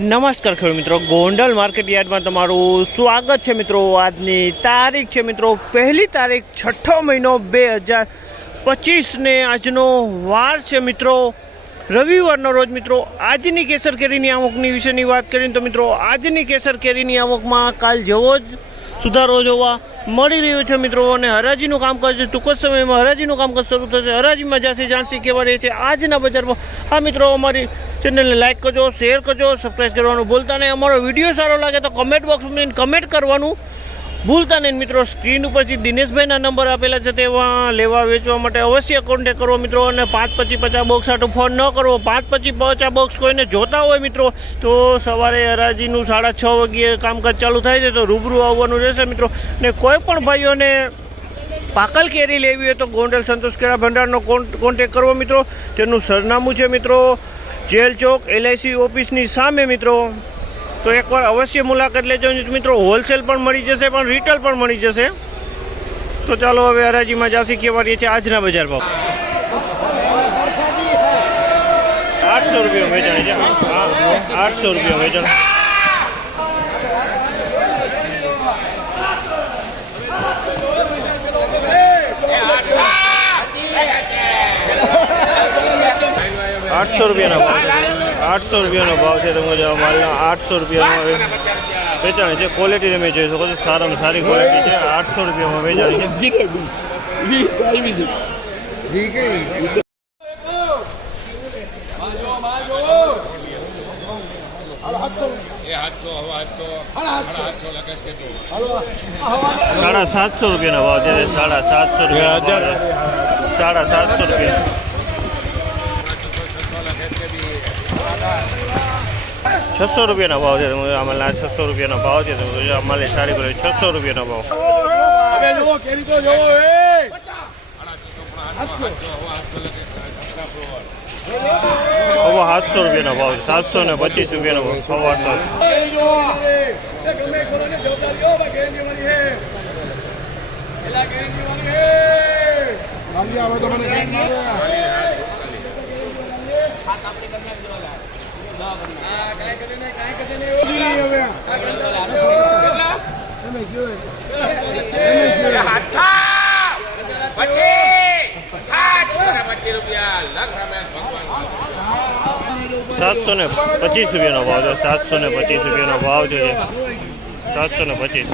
નમસ્કાર ખેડૂત મિત્રો. ગોંડલ માર્કેટ યાર્ડમાં તમારું સ્વાગત છે મિત્રો. આજની તારીખ છે મિત્રો. પહેલી તારીખ છઠ્ઠો મહિનો બે હજાર પચીસને આજનો વાર છે મિત્રો. રવિવારનો રોજ મિત્રો. આજની કેસર કેરીની આવકની વિશેની વાત કરીએ તો મિત્રો, આજની કેસર કેરીની આવકમાં કાલ જેવો જ સુધારો જોવા મળી રહ્યો છે મિત્રો. અને હરાજીનું કામકાજ ટૂંક જ સમયમાં હરાજીનું કામકાજ શરૂ થશે. હરાજીમાં જાસી જાણસી કેવા રહે છે. આજના બજારમાં આ મિત્રો અમારી ચેનલને લાઇક કરજો, શેર કરજો સબસ્ક્રાઈબ કરવાનું ભૂલતા નહીં. અમારો વીડિયો સારો લાગે તો કમેન્ટ બોક્સમાં કમેન્ટ કરવાનું ભૂલતા નહીં. મિત્રો સ્ક્રીન ઉપરથી દિનેશભાઈના નંબર આપેલા છે તેમાં લેવા વેચવા માટે અવશ્ય કોન્ટેક કરવો મિત્રો. અને પાંચ પચીસ પચાસ બોક્સ આટો ફોન ન કરવો પાંચ પચીસ પચાસ બોક્સ કોઈને જોતા હોય મિત્રો, તો સવારે હરાજીનું સાડા છ વાગ્યે કામકાજ ચાલુ થાય છે તો રૂબરૂ આવવાનું રહેશે મિત્રો. ને કોઈ પણ ભાઈઓને પાકલ કેરી લેવી હોય તો ગોંડલ સંતોષ કેળા ભંડારનો કોન્ટેક કરવો મિત્રો. તેનું સરનામું છે મિત્રો જેલ ચોક એલઆઈસી ઓફિસની સામે મિત્રો. તો એકવાર અવશ્ય મુલાકાત લેજો. મિત્રો, હોલસેલ પણ મળી જશે, પણ રિટેલ પણ મળી જશે. તો ચાલો હવે હરાજીમાં જાસી કેવા રહીએ છીએ આજના બજાર ભાવ આઠસો રૂપિયા વેચાણ છે. આઠસો રૂપિયા વેચાણ. આઠસો રૂપિયાનો ભાવ આઠસો રૂપિયાનો ભાવ છે તમે જો માલના આઠસો રૂપિયામાં વેચાણ છે. ક્વોલિટી તમે જોઈ શકો છો. સારામાં સારી ક્વોલિટી છે. આઠસો રૂપિયામાં વેચાણ છે. સાડા સાતસો રૂપિયાના ભાવ છે. સાડા સાતસો રૂપિયા સાડા સાતસો રૂપિયા. છસો રૂપિયાનો ભાવ છે. તમે અમારે છસો રૂપિયાનો ભાવ છે. અમારે સારી પર છસો રૂપિયાનો ભાવ. સાડા હવે સાતસો રૂપિયાનો ભાવ છે. સાતસો ને પચીસ રૂપિયાનો ભાવ રૂપિયા લખ રમેશ ભગવાન સાતસો ને પચીસ રૂપિયાનો ભાવ છે. સાતસો ને પચીસ રૂપિયાનો ભાવ છે. સાતસો ને પચીસ.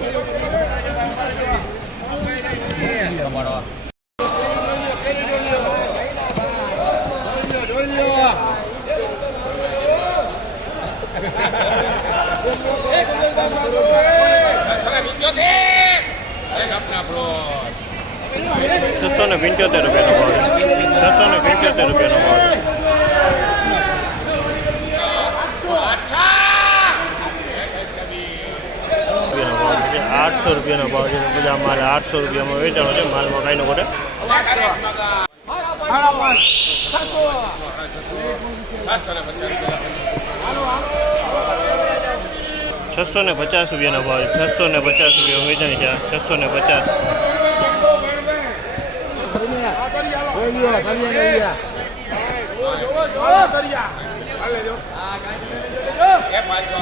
છસો ને પંચોતેર રૂપિયાનો ભાવ છસો ને પંચોતેર રૂપિયાનો ભાવ આઠસો રૂપિયાનો ભાવ છે. બધા માલ આઠસો રૂપિયામાં વેચાણો છે. માલમાં કાંઈ નો ઘટે. છસો ને પચાસ રૂપિયાનો ભાવ છસો ને પચાસ રૂપિયા વેચાણ છે. છસો ને પચાસ પાંચસો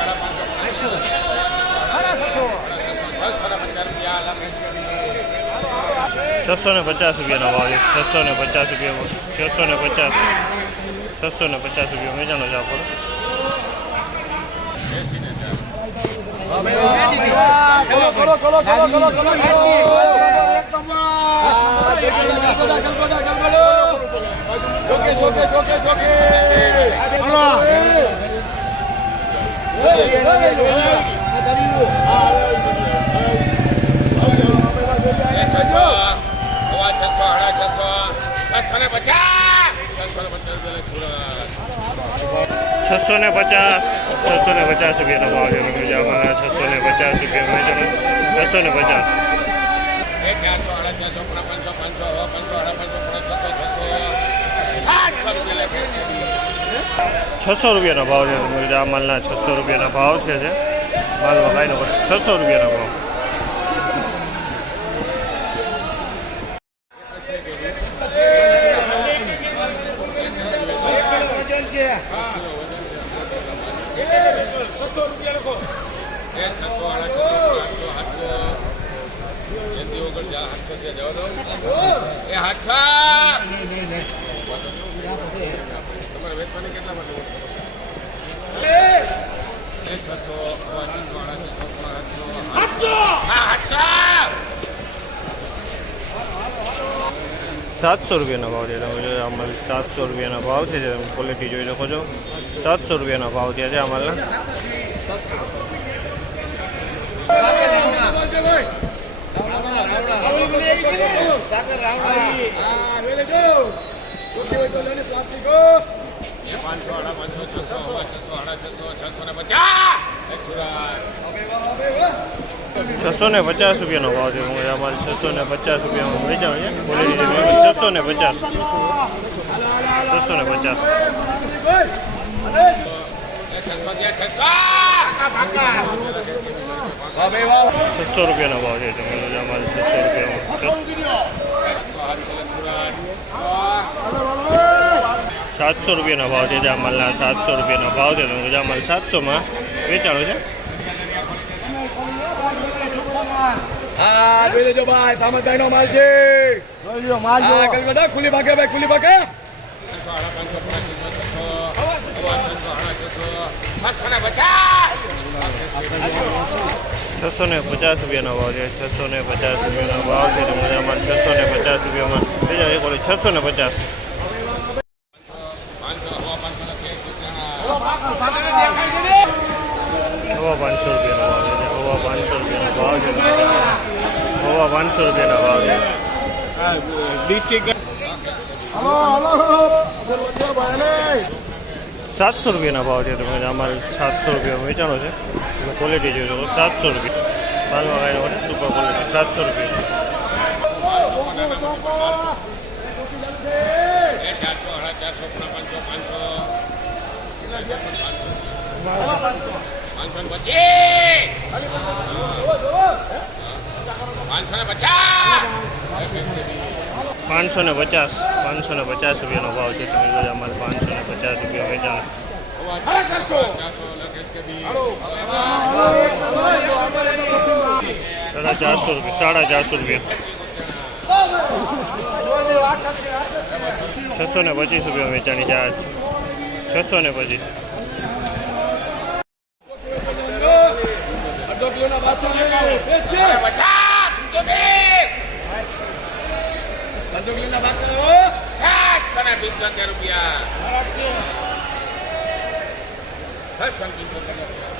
સાડા પાંચસો છસો ને પચાસ રૂપિયા લખેશ છસો ને પચાસ રૂપિયાનો ભાવ છે છસો ને પચાસ રૂપિયા છસો ને પચાસ છસો ને પચાસ છસો ને પચાસ. છસો ને પચાસ છસો રૂપિયાનો ભાવ છે. ગુજરાતમાં છસો ને પચાસ રૂપિયા વેચાણો છસો ને. પચાસ ચારસો પાંચસો. છસો છસો રૂપિયાનો ભાવ છે. ગુજરાત માલના છસો રૂપિયાનો ભાવ છે માલમાં કાંઈ નો છસો રૂપિયાનો ભાવ. સાતસો રૂપિયાનો ભાવ છે, તમે જો અમારે સાતસો રૂપિયાનો ભાવ છે ક્વોલિટી જોઈ શકો છો. સાતસો રૂપિયાનો ભાવ થયા છે અમારા પાંચસો આડા પાંચસો છસો છસો છસો છસો ને પચાસ છસો ને પચાસ રૂપિયાનો ભાવ છે. હું અમારે છસો ને પચાસ રૂપિયામાં છે ક્વોલિટી છસો ને પચાસ. છસો ને પચાસ. છસો રૂપિયાનો ભાવ છે. તમે અમારે છસો રૂપિયામાં. સાતસો રૂપિયાનો ભાવ છે જે સાતસો રૂપિયાનો ભાવ છે. તો જોજો સાતસોમાં વેચાણો છે. ભાઈ ખુલ્લી ભાગે ભાઈ ખુલ્લી ભાગે. છસો ને પચાસ રૂપિયાનો ભાવ છે. છસો ને પચાસ રૂપિયાનો ભાવ છે મજામાં. છસો ને પચાસ રૂપિયામાં. વેચાણ એક ઓલી છસો ને પચાસ. હવા પાંચસો રૂપિયાનો ભાવ છે. હવા પાંચસો રૂપિયાનો ભાવ છે. હવા પાંચસો રૂપિયાનો ભાવ છે. સાતસો રૂપિયાના ભાવ છે તમે અમારે સાતસો રૂપિયા વેચાણો છે તમે ક્વોલિટી જોઈએ તો સાતસો રૂપિયા માલમાં ગાયનો માટે સુપર ક્વોલિટી સાતસો રૂપિયા પાંચસો ને પચીસ પાંચસો ને પચાસ પાંચસો ને પચાસ રૂપિયાનો ભાવ છે. તમે જોજો અમારે પાંચસો ને પચાસ રૂપિયા વેચાણ સાડા ચારસો રૂપિયા, સાડા ચારસો રૂપિયા. છસો ને પચીસ રૂપિયા વેચાણી ચાર છસો ને પચીસ અડધો કિલો ના બારસો છે પચાસ પંચોતેર છસો ને પંચોતેર રૂપિયા. છસો ને પંચોતેર રૂપિયા.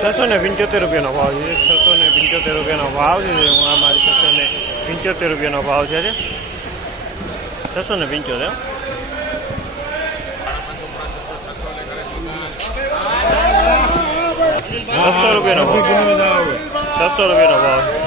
છસો ને પંચોતેર રૂપિયાનો ભાવ છે. છસો ને પંચોતેર રૂપિયાનો ભાવ છે હું આ મારી છસો ને પંચોતેર રૂપિયાનો ભાવ છે છસો ને પંચોતેર. છસો રૂપિયાનો ભાવ. છસો રૂપિયાનો ભાવ.